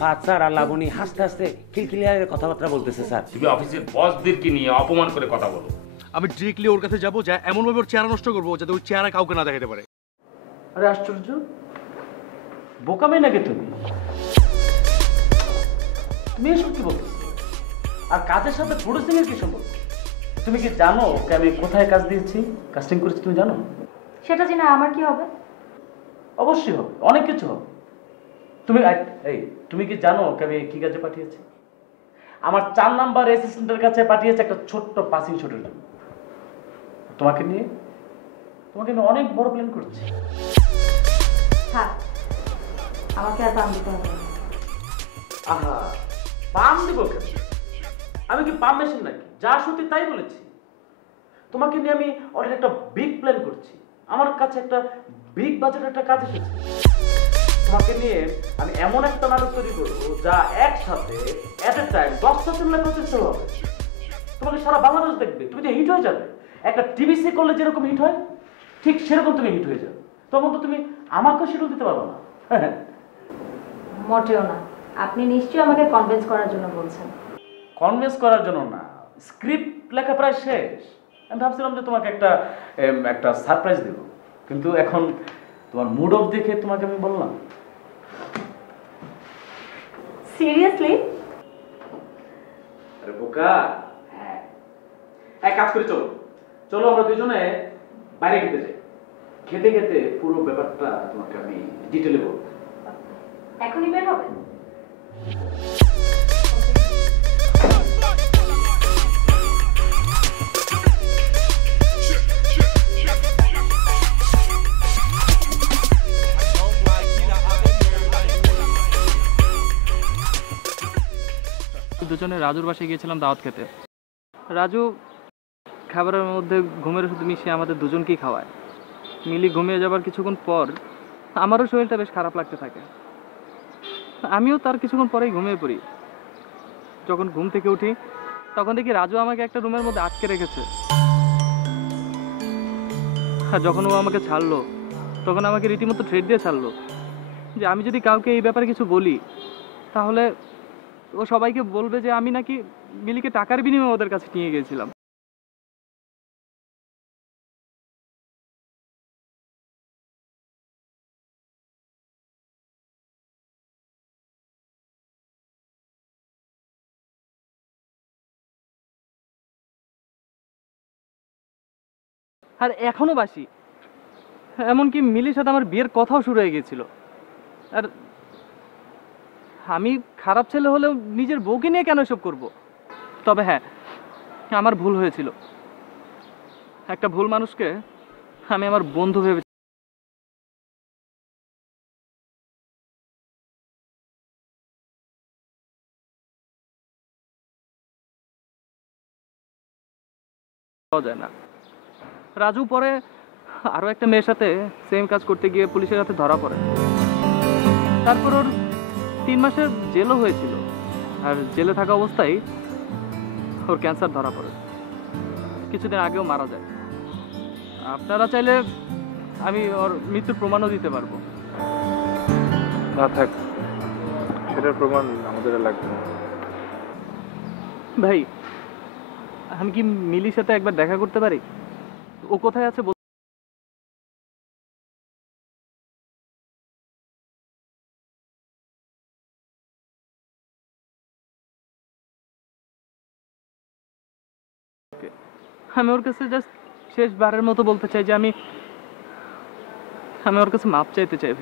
ফাদ স্যার আর লাবণী হাসতে হাসতে খিলখিলিয়ারে কথাবার্তা বলতেছে স্যার। তুমি অফিসের বসদেরকে নিয়ে অপমান করে কথা বলো। আমি ডিরেক্টলি ওর কাছে যাবো, যা এমনভাবে ওর চেহারা নষ্ট করবো যাতে ওই চেহারা কাউকে না দেখাতে পারে। আরে আশ্চর্য, বোকামে নাকি তুমি? তুমি এসব কি বলছো? আর কাজের সাথে প্রোডিউসিং এর কি সম্পর্ক? তুমি কি জানো ওকে আমি কোথায় কাজ দিয়েছি, কাস্টিং করেছি, তুমি জানো? সেটা জেনে আমার কি হবে? অবশ্যই হবে, অনেক কিছু হবে। তুমি এই তুমি কি জানো ওকে আমি কি কাজে পাঠিয়েছি? আমার 4 নাম্বার অ্যাসিস্ট্যান্টের কাছে পাঠিয়েছে একটা ছোট্ট পাসিং শটের জন্য। তোমাকে নিয়ে অনেক বড় প্ল্যান করছি। হ্যাঁ, আমাকে আর পাম দিতে হবে না। আহা, পাম দিব কেন? আমি কি পাম মেশিন নাকি? যা সত্যি তাই বলেছি। তোমাকে নিয়ে আমি অনেক একটা বিগ প্ল্যান করছি। আমার কাছে একটা বিগ বাজেট একটা কাজ এসেছে। তোমাকে নিয়ে আমি এমন একটা নাটক তৈরি করবো যা একসাথে এট এ টাইম 10টা সিনেমা প্রচেষ্টা হবে। তোমাকে সারা বাংলাদেশ দেখবে, তুমি তো হিট হয়ে যাবে। একটা টিভিসি করলে যেরকম হিট হয় ঠিক সেরকম তুমি হিট হয়ে যাবে। তখন তো তুমি আমাকেও শিডিউল দিতে পারবে না। মোটেও না, আপনি নিশ্চয়ই আমাকে কনভিন্স করার জন্য বলছেন। কনভিন্স করার জন্য না, স্ক্রিপ্ট লেখা প্রায় শেষ। আমি ভাবছিলাম যে তোমাকে একটা সারপ্রাইজ দেব, কিন্তু এখন তোমার মুড অফ দেখে তোমাকে আমি বললাম। সিরিয়াসলি? আরে বোকা, হ্যাঁ, এক কাজ করে চলো চলো আমরা দুজনে বাইরে খেতে যাই। খেতে খেতে পুরো ব্যাপারটা তোমাকে আমি ডিটেলে বলবো। এখনই বের হবেন? দুজনে রাজুর বাসায় গিয়েছিলাম দাওয়াত খেতে। রাজু খাবারের মধ্যে ঘুমের ওষুধ মিশিয়ে আমাদের দুজনকেই খাওয়ায়। মিলি ঘুমিয়ে যাবার কিছুক্ষণ পর আমারও শরীরটা বেশ খারাপ লাগতে থাকে। আমিও তার কিছুক্ষণ পরেই ঘুমিয়ে পড়ি। যখন ঘুম থেকে উঠি তখন দেখি রাজু আমাকে একটা রুমের মধ্যে আটকে রেখেছে। আর যখন ও আমাকে ছাড়লো তখন আমাকে রীতিমতো থ্রেট দিয়ে ছাড়লো যে আমি যদি কাউকে এই ব্যাপারে কিছু বলি তাহলে ও সবাইকে বলবে যে আমি নাকি মিলিকে টাকার বিনিময়ে ওদের কাছে নিয়ে গিয়েছিলাম। আর এখনো বাসি, এমনকি মিলির সাথে আমার বিয়ের কথাও শুরু হয়ে গিয়েছিল। আর আমি খারাপ ছেলে হলেও নিজের বউকে নিয়ে কেন এসব করব? তবে হ্যাঁ, আমার ভুল হয়েছিল। একটা ভুল মানুষকে আমি আমার বন্ধু ভেবে পাওয়া যায় না। রাজু পরে আরো একটা মেয়ের সাথে সেম কাজ করতে গিয়ে পুলিশের হাতে ধরা পড়ে। তারপর ওর 3 মাসের জেলও হয়েছিল। আর জেলে থাকা অবস্থায় ওর ক্যান্সার ধরা পড়ে। কিছুদিন আগেও মারা যায়। আপনারা চাইলে আমি ওর মৃত্যুর প্রমাণও দিতে পারবো। না থাক, সেটার প্রমাণ আমাদের লাগবে না। ভাই, আমি কি মিলির সাথে একবার দেখা করতে পারি? ও কোথায় আছে? আমি ওর কাছে জাস্ট শেষবারের মতো বলতে চাই যে আমি ওর কাছে মাপ চাইতে চাই।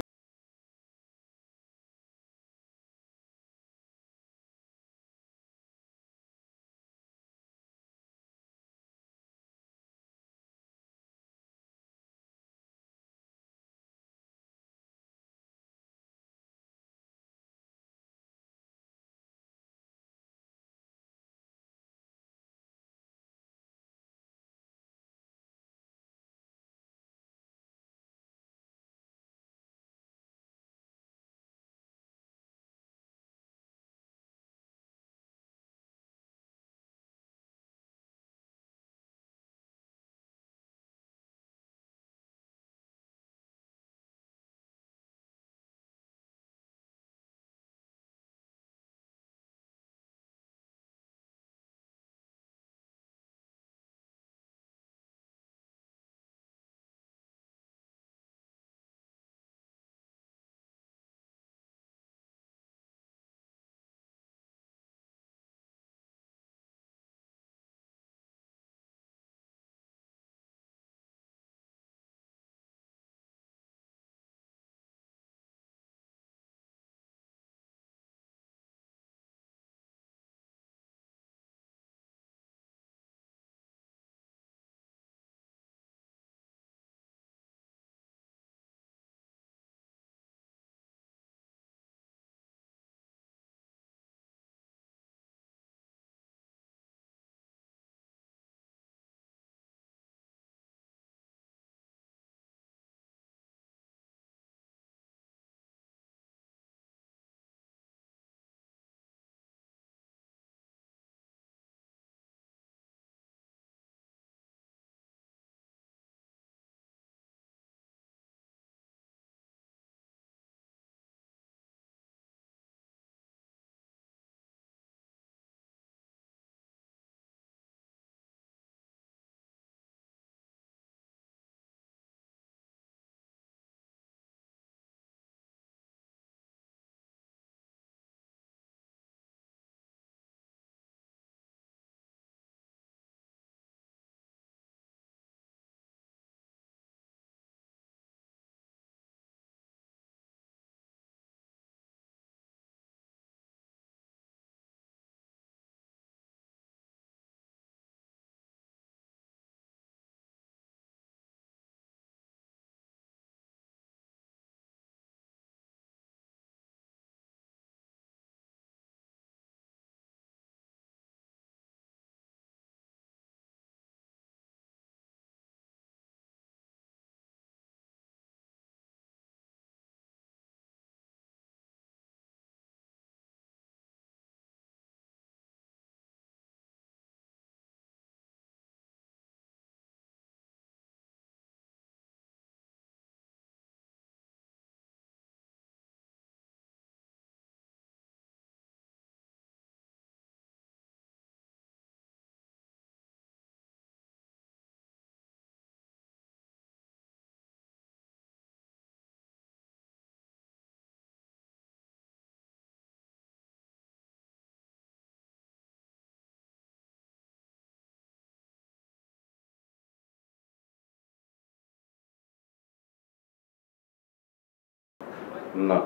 না,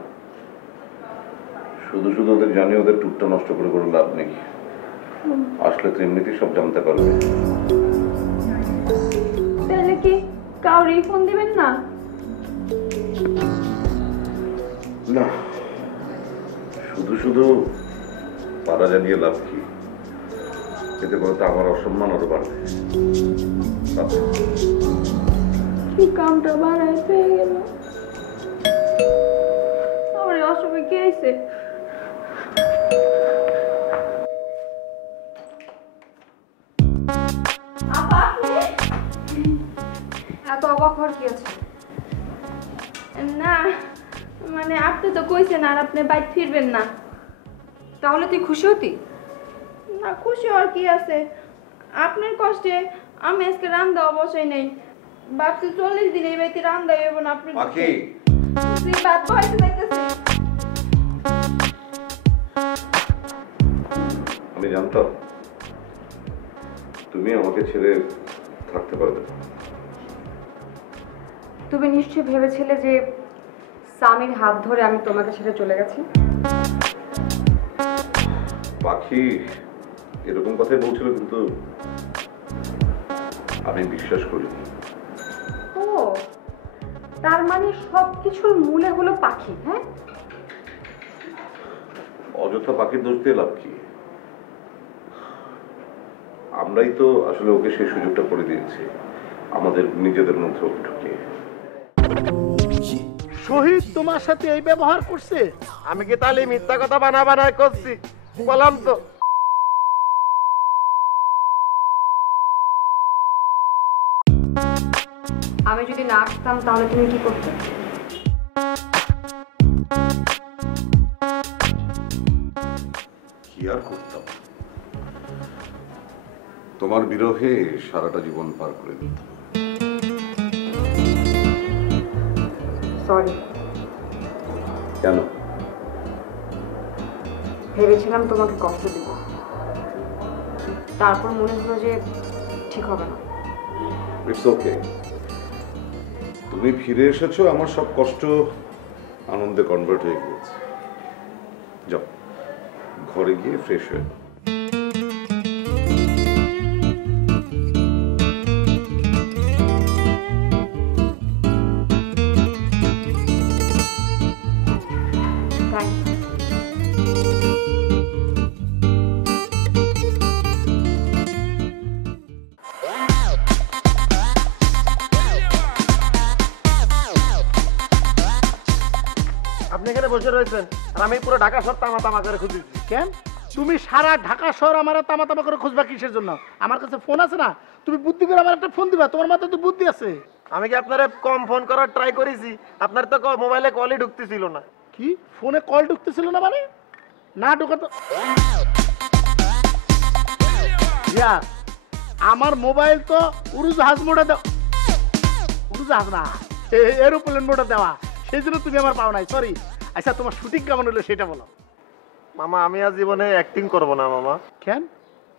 শুধু শুধু ওদের জানি ওদের টুকটা নষ্ট করে কোনো লাভ নেই। আসলে তো এমনিতেই সব জানতে পারবে। তাহলে কি কাউরি ফোন দিবেন না? না, শুধু শুধু পাড়া জানিয়ে লাভ কি? এতে করে তো আমার অসম্মান আরো বাড়বে। কি কামটা বাড়ায় পেয়ে গেল। আমার অসময় কে আইছে? এত অবাক হওয়ার কি আছে? না মানে আপনি তো কইছেন আর আপনি বাইক ফিরবেন না। তাহলে তুই খুশি হতি? না খুশি আর কি আছে, আপনার কষ্টে আমি আজকে রান্দা অবশ্যই নেই। ভাবছি 40 দিন এই বাড়িতে রান্দা হইব না। আপনি পাখি, ভাত বহাইতে যাইতেছে। আমি জানতাম তুমি আমাকে ছেড়ে থাকতে পারবে না। তুমি নিশ্চয়ই ভেবেছিলে যে স্বামীর হাত ধরে আমি তোমাকে ছেড়ে চলে গেছি। পাখি এরকম কথাই বলছিল, কিন্তু আমি বিশ্বাস করিনি। ও, তার মানে সবকিছুর মূলে হলো পাখি। হ্যাঁ, অযথা পাখির দোষ দিয়ে লাভ কি? আমরাই তো আসলে ওকে সেই সুযোগটা করে দিয়েছি আমাদের নিজেদের মধ্যে ওকে ঢুকিয়ে। শহীদ তোমার সাথে এই ব্যবহার করছে? আমি কি তাহলে মিথ্যা কথা বানায় করছি? বললাম তো। আমি যদি না আসতাম তাহলে তুমি কি করতে? কি আর করতাম, তোমার বিরহে সারাটা জীবন পার করে দিতাম। সরি। কেন? ভেবেছিলাম তোমাকে কষ্ট দিব, তারপর মনে হলো যে ঠিক হবে না। ইটস ওকে, তুমি ফিরে এসেছো, আমার সব কষ্ট আনন্দে কনভার্ট হয়ে গিয়েছে। যাও ঘরে গিয়ে ফ্রেশ হয়ে নাও। আপনি এখানে বসে রয়েছেন আর আমি পুরো ঢাকা শহর তামা করে খুঁজেছি। কেন তুমি সারা ঢাকা শহর আমার তামা করে খুঁজবা কিসের জন্য? আমার কাছে ফোন আছে না, তুমি বুদ্ধি করে আমার একটা ফোন দিবা। তোমার মাথায় তো বুদ্ধি আছে। আমি কি আপনারে কম ফোন করার ট্রাই করেছি? আপনার তো মোবাইলে কলই ঢুকতেছিল না। কি ফোনে কল ঢুকতেছিল না মানে? না ঢুকাতো ইয়া, আমার মোবাইল তো উড়োজাহাজ মোডে দাও, উড়োজাহাজ না এরোপ্লেন মোডে দেওয়া, সেই জন্য তুমি আমার পাও নাই। সরি। আচ্ছা তোমার শুটিং কেমন হলো সেটা বলো। মামা আমি আর জীবনে অ্যাক্টিং করব না মামা। কেন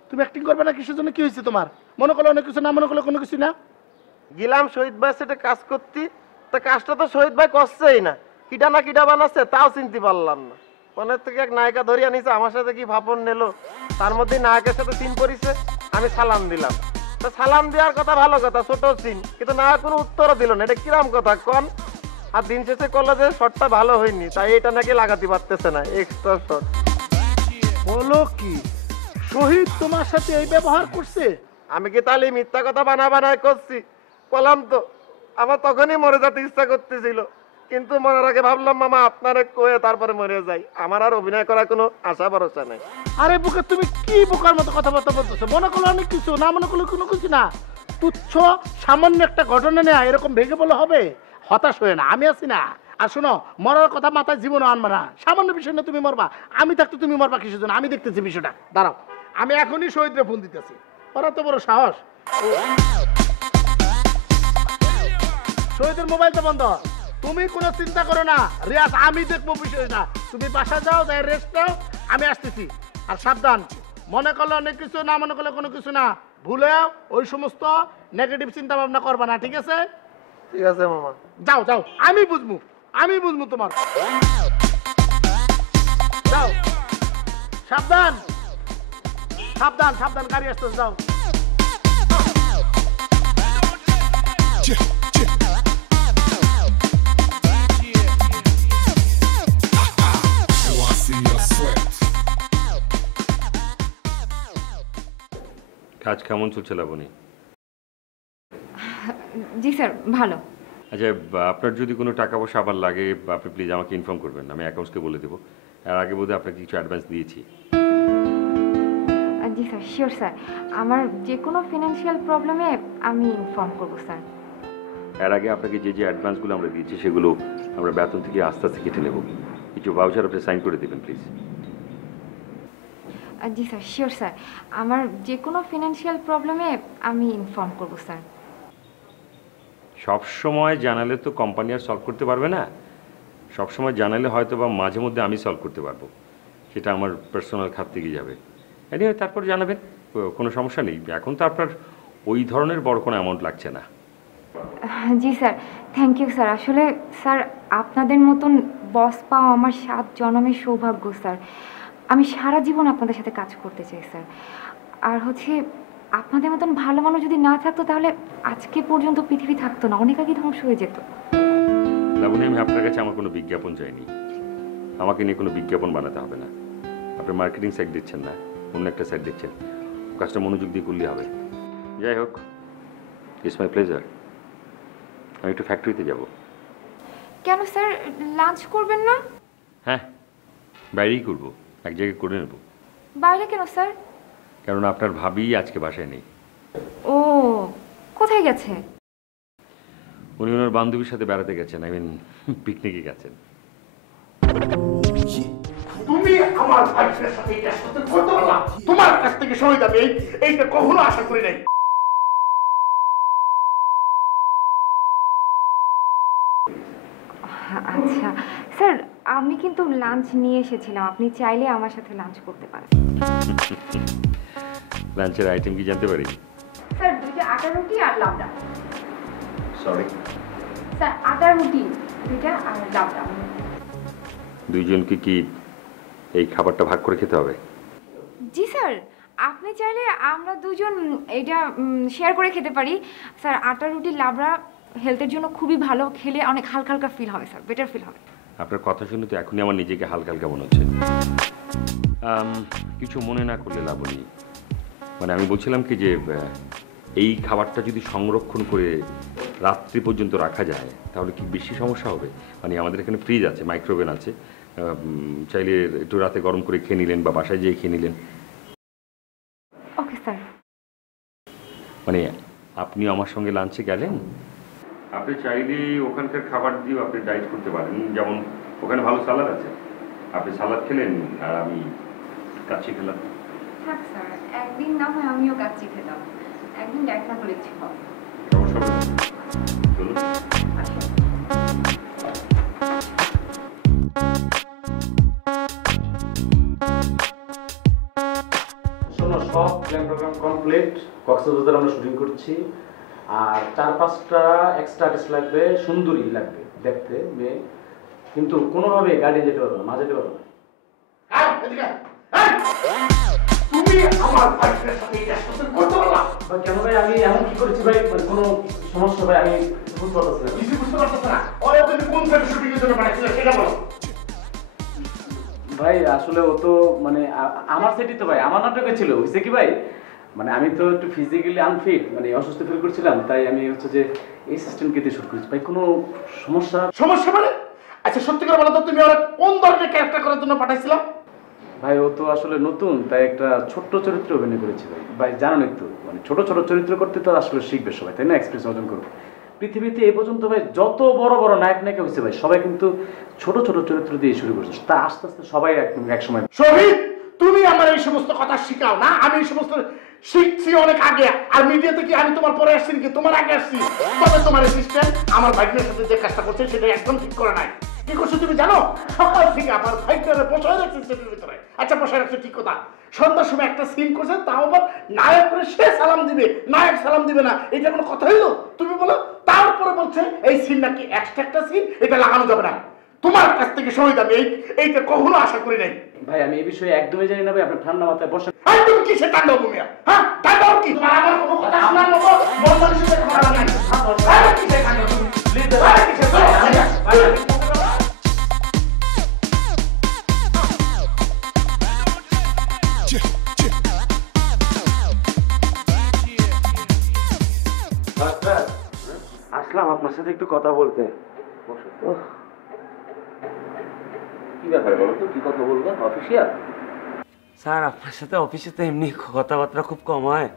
তুমি অ্যাক্টিং করবে না? কিসের জন্য? কি হয়েছে তোমার? মনে করলে অনেক কিছু, না মনে করলে কোনো কিছু না। গেলাম শহীদ ভাই সেটা কাজ করতে, তা কাজটা তো শহীদ ভাই করছেই না, কিটা না কিটা বানাচ্ছে তাও চিনতে পারলাম না। মনের থেকে এক নায়িকা ধরিয়া নিছে, আমার সাথে কি ভাবন নিল, তার মধ্যে নায়কের সাথে সিন পড়িছে। আমি সালাম দিলাম, তো সালাম দেওয়ার কথা ভালো কথা, ছোট সিন, কিন্তু না কোনো উত্তরও দিল না। এটা কিরাম কথা কন? আর দিন শেষে করলো যে শটটা ভালো হয়নি, তাই এটা নাকি লাগাতে পারতেছে না, এক্সট্রা শট। বলো কি শহীদ তোমার সাথে এই ব্যবহার করছে? আমি কি তাহলে মিথ্যা কথা বানায় করছি? বললাম তো আমার তখনই মরে যেতে ইচ্ছা করতেছিল, কিন্তু মরার আগে ভাবলাম মামা আপনারে কয়ে তারপরে মরে যাই, আমার আর অভিনয় করার কোনো আশা ভরসা নেই। আরে বুকে তুমি কি বোকার মতো কথাবার্তা বলতেছো? মনে করলে অনেক কিছু, না মনে করলে কোনো কিছু না। তুচ্ছ সামান্য একটা ঘটনা নেয়া এরকম ভেঙে বলে হবে? হতাশ হয়ে না, আমি আছি না। আর শোনো, মরার কথা মাথায় জীবনও আনবা না। সামান্য বিষয় না তুমি মরবা, আমি থাকতে তুমি মরবা কিসের জন্য? আমি দেখতেছি বিষয়টা। দাঁড়াও, আমি এখনই শহীদরে ফোন দিতেছি। ওরা তো বড় সাহস। শহীদের মোবাইল তো বন্ধ, তুমি কোনো চিন্তা করো না রিয়াজ, আমি দেখবো বিষয়টা। তুমি বাসা যাও, যাই রেস্ট নাও, আমি আসতেছি। আর সাবধান, মনে করলে অনেক কিছু, না মনে করলে কোনো কিছু না। ভুলেও ওই সমস্ত নেগেটিভ চিন্তা ভাবনা করবা না, ঠিক আছে? ঠিক আছে মামা। যাও যাও, আমি বুঝবো। আমি বুঝবো তোমার। যাও, সাবধান সাবধান সাবধান, গাড়ি আসতে যাও। কাজ কেমন চলছে লাবণী? জি স্যার, ভালো। আচ্ছা, আপনার যদি কোনো টাকা পয়সা আবার লাগে আপনি প্লিজ আমাকে ইনফর্ম করবেন, আমি অ্যাকাউন্টসকে বলে দেবো। আর আগে বোধহয় আপনাকে কিছু অ্যাডভান্স দিয়েছি। জি স্যার, শিওর স্যার। আমার যে কোনো ফিনান্সিয়াল প্রবলেমে আমি ইনফর্ম করবো স্যার। এর আগে আপনাকে যে যে অ্যাডভান্সগুলো আমরা দিয়েছি সেগুলো আমরা বেতন থেকে আস্তে আস্তে কেটে নেব। কিছু ভাউচার আপনি সাইন করে দেবেন please. G sir, sure sir. আমার যে কোনো ফিনান্সিয়াল প্রবলেমে আমি ইনফর্ম করবো স্যার। সব সময় জানালে তো কোম্পানি আর সলভ করতে পারবে না। সব সময় জানালে হয়তো বা মাঝে মধ্যে আমি সলভ করতে পারবো, সেটা আমার পার্সোনাল খাত থেকে যাবে। এনিওয়ে তারপর জানাবেন, কোনো সমস্যা নেই। এখন তো আপনার ওই ধরনের বড় কোনো অ্যামাউন্ট লাগছে না। জি স্যার, থ্যাংক ইউ স্যার। আসলে স্যার আপনাদের মতন বস পাওয়া আমার 7 জন্মের সৌভাগ্য স্যার। আমি সারা জীবন আপনাদের সাথে কাজ করতে চাই স্যার। আর হচ্ছে আপনাদের মতন ভালো মানুষ যদি না থাকতো তাহলে আজকে পর্যন্ত পৃথিবী থাকতো না, অনেক আগে ধ্বংস হয়ে যেত। লাবণী, আমি আপনার কাছে আমার কোনো বিজ্ঞাপন চাইনি। আমাকে নিয়ে কোনো বিজ্ঞাপন বানাতে হবে না। আপনি মার্কেটিং সাইড দিচ্ছেন না, অন্য একটা সাইড দিচ্ছেন। কাজটা মনোযোগ দিয়ে করলেই হবে। যাই হোক, ইটস মাই প্লেজার। আমি একটু ফ্যাক্টরিতে যাব। কেন স্যার, লাঞ্চ করবেন না? হ্যাঁ, বাইরেই করব, এক জায়গায় করে নেব। বাইরে কেন স্যার? কারণ আপনার ভাবি আজকে বাসায় নেই। ও, কোথায় গেছে? উনি ওনার বান্ধবীর সাথে বেড়াতে গেছেন, আই মিন পিকনিকে গেছেন। তুমি আমার ভাইয়ের সাথে এটা করতে পারলা? তোমার কাছ থেকে সহায় দাবি এইটা কখনো আশা করি নাই। আচ্ছা স্যার, আমি কিন্তু লাঞ্চ নিয়ে এসেছিলাম, আপনি চাইলে আমার সাথে লাঞ্চ করতে পারেন। লাঞ্চের আইটেম কি জানতে পারি? স্যার, 2টা আটা রুটি আর লাবড়া। সরি স্যার, আটা রুটি 2টা আর লাবড়া। দুইজনকে কি এই খাবারটা ভাগ করে খেতে হবে? জি স্যার, আপনি চাইলে আমরা দুজন এটা শেয়ার করে খেতে পারি। স্যার, আটা রুটি লাবড়া হেলথের জন্য খুবই ভালো, খেলে অনেক হালকা হালকা ফিল হবে স্যার, বেটার ফিল হবে। আপনার কথা শুনে তো এখনই আমার নিজেকে হালকা হালকা মনে হচ্ছে। কিছু মনে না করলে লাবণী, মানে আমি বলছিলাম কি যে এই খাবারটা যদি সংরক্ষণ করে রাত্রি পর্যন্ত রাখা যায় তাহলে কি বেশি সমস্যা হবে? মানে আমাদের এখানে ফ্রিজ আছে, মাইক্রোওভেন আছে, চাইলে একটু রাতে গরম করে খেয়ে নিলেন বা বাসায় যেয়ে খেয়ে নিলেন। Okay sir. মানে আপনি আমার সঙ্গে লাঞ্চে গেলেন, আপনি চাইলে ওখানকার খাবার দিয়েও আপনি ডাইট করতে পারেন। যেমন ওখানে ভালো সালাদ আছে, আপনি সালাদ খেলেন আর আমি কাচ্চি খেলাম। থাক স্যার, একদিন না হয় আমিও কাচ্চি খেতাম, একদিন ডাইট না করলে ইচ্ছে হবে। সমস্যা হবে না। চলুন। শোনো, সব প্ল্যান প্রোগ্রাম কমপ্লিট। কক্সবাজার আমরা শুটিং করছি, আর 4-5টা এক্সট্রা আর্টিস্ট লাগবে, সুন্দরী লাগবে দেখতে মেয়ে, কিন্তু কোনোভাবে গাড়ি যেতে পারবো না, মা যেতে পারবো না। তুমি আমার ভাইয়ের সাথে এটা করতে পারলা? কেন ভাই, আমি এমন কি করেছি ভাই? মানে কোনো সমস্যা ভাই? আমি বুঝতে পারতেছি না। কিছু বুঝতে পারতেছ না? ওরা তুমি কোন ফেলে শুটিং এর জন্য বানাইছিলে সেটা বলো। ভাই আসলে ও তো মানে আমার সেটি তো ভাই আমার নাটকে ছিল, বুঝছে কি ভাই, মানে আমি তো একটু ফিজিক্যালি আনফিট, মানে অসুস্থ ফিল করছিলাম, তাই আমি হচ্ছে যে অ্যাসিস্ট্যান্টকে দিয়ে শুট করেছি। ভাই কোনো সমস্যা? সমস্যা মানে? আচ্ছা সত্যি করে বলো তো, তুমি ওরা কোন ধরনের ক্যারেক্টার করার জন্য পাঠাইছিলাম? ভাই ও তো আসলে নতুন, তাই একটা ছোট্ট চরিত্র অভিনয় করেছি ভাই। ভাই জানোই তো, মানে ছোট ছোট চরিত্র করতে তো আসলে শিখবে সবাই, তাই না? এক্সপিরিয়েন্স অর্জন করবে। পৃথিবীতে এ পর্যন্ত ভাই যত বড় বড় নায়ক নায়িকা হয়েছে ভাই, সবাই কিন্তু ছোট ছোট চরিত্র দিয়ে শুরু করছে, তা আস্তে আস্তে সবাই এক সময়। শহীদ, তুমি আমার এই সমস্ত কথা শিখাও না, আমি এই সমস্ত শিখছি অনেক আগে। আর মিডিয়াতে কি আমি তোমার পরে আসছি নাকি তোমার আগে আসছি? তবে তোমার অ্যাসিস্ট্যান্ট আমার ভাইয়ের সাথে যে কাজটা করছে সেটা একদম ঠিক করে নাই। কি করছো তুমি জানো? সকাল থেকে আমার ভাইটারে বসায় রাখছে সেটার ভিতরে। আচ্ছা বসায় রাখছো ঠিক কথা, সন্ধ্যার সময় একটা সিন করছে, তাও আবার নায়ক করে সে সালাম দিবে, নায়ক সালাম দিবে না, এটা কোনো কথা হইলো? তুমি বলো। তাও তারপরে বলছে এই সিন নাকি এক্সট্রা একটা সিন, এটা লাগানো যাবে না। তোমার কাছ থেকে শহীদ আমি এইটা কখনো আশা করি নাই। ভাই আমি এই বিষয়ে একদমই জানি না ভাই, আপনার ঠান্ডা মাথায় বসেন। আর তুমি কিসে তাণ্ডব মিয়া? হ্যাঁ তাণ্ডব কি? তোমার আমার কোনো কথা শোনার মতো বর্তমানে সাথে কথা নাই। আর কিসে তাণ্ডব তুমি? প্লিজ আর কিসে তাণ্ডব? আসলাম আপনার সাথে একটু কথা বলতে। কি ব্যাপার বলো তো, কি কথা বলবো? অফিসিয়াল? স্যার আপনার সাথে অফিসে তো এমনি কথাবার্তা খুব কম হয়,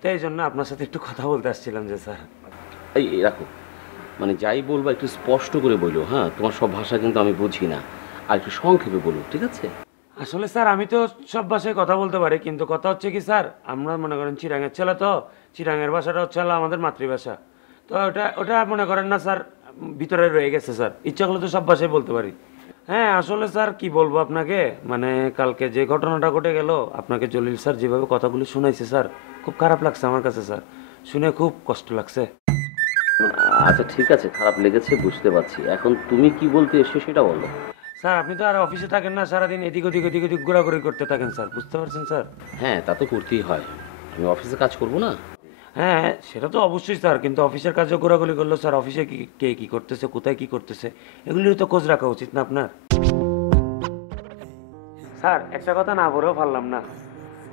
তো এই জন্য আপনার সাথে একটু কথা বলতে আসছিলাম যে স্যার। এই রাখো, মানে যাই বলবো একটু স্পষ্ট করে বলো। হ্যাঁ, তোমার সব ভাষা কিন্তু আমি বুঝি না, আর একটু সংক্ষেপে বলো, ঠিক আছে? আসলে স্যার আমি তো সব ভাষায় কথা বলতে পারি, কিন্তু কথা হচ্ছে কি স্যার, আমরা মনে করেন চিরাঙের ছেলে, তো চিরাঙের ভাষাটা হচ্ছে আমাদের মাতৃভাষা, তো ওটা মনে করেন না স্যার ভিতরে রয়ে গেছে স্যার। ইচ্ছা করলে তো সব ভাষায় বলতে পারি। হ্যাঁ আসলে স্যার কি বলবো আপনাকে, মানে কালকে যে ঘটনাটা ঘটে গেল, আপনাকে জলিল স্যার যেভাবে কথাগুলি শুনাইছে স্যার, খুব খারাপ লাগছে আমার কাছে স্যার, শুনে খুব কষ্ট লাগছে। আচ্ছা ঠিক আছে, খারাপ লেগেছে বুঝতে পারছি। এখন তুমি কি বলতে এসছো সেটা বলো। স্যার আপনি তো আর অফিসে থাকেন না, সারাদিন এদিক ওদিক ঘোরাঘুরি করতে থাকেন স্যার, বুঝতে পারছেন স্যার? হ্যাঁ তা তো করতেই হয়, আমি অফিসে কাজ করবো না? হ্যাঁ সেটা তো অবশ্যই স্যার, কিন্তু অফিসের কাজে ঘোরাঘুরি করলো স্যার, অফিসে কে কি করতেছে, কোথায় কি করতেছে, এগুলির তো খোঁজ রাখা উচিত না আপনার? স্যার একটা কথা না বলেও পারলাম না,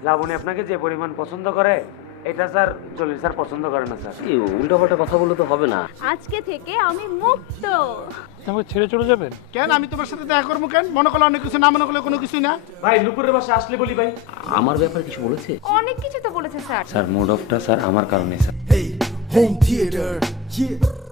লাবণী আপনাকে যে পরিমাণ পছন্দ করে এটা স্যার জলিল স্যার পছন্দ করে না স্যার। উল্টাপাল্টা কথা বললে তো হবে না। আজকে থেকে আমি মুক্ত। আমাকে ছেড়ে চলে যাবেন কেন? আমি তোমার সাথে দেখা করবো কেন? মনে করলে অনেক কিছু, না মনে করলে কোনো কিছুই না। ভাই নুপুরের বাসা আসলে বলি ভাই। আমার ব্যাপারে কিছু বলেছে? অনেক কিছু তো বলেছে স্যার। স্যার মুড অফটা স্যার আমার কারণে স্যার। Home theater, yeah.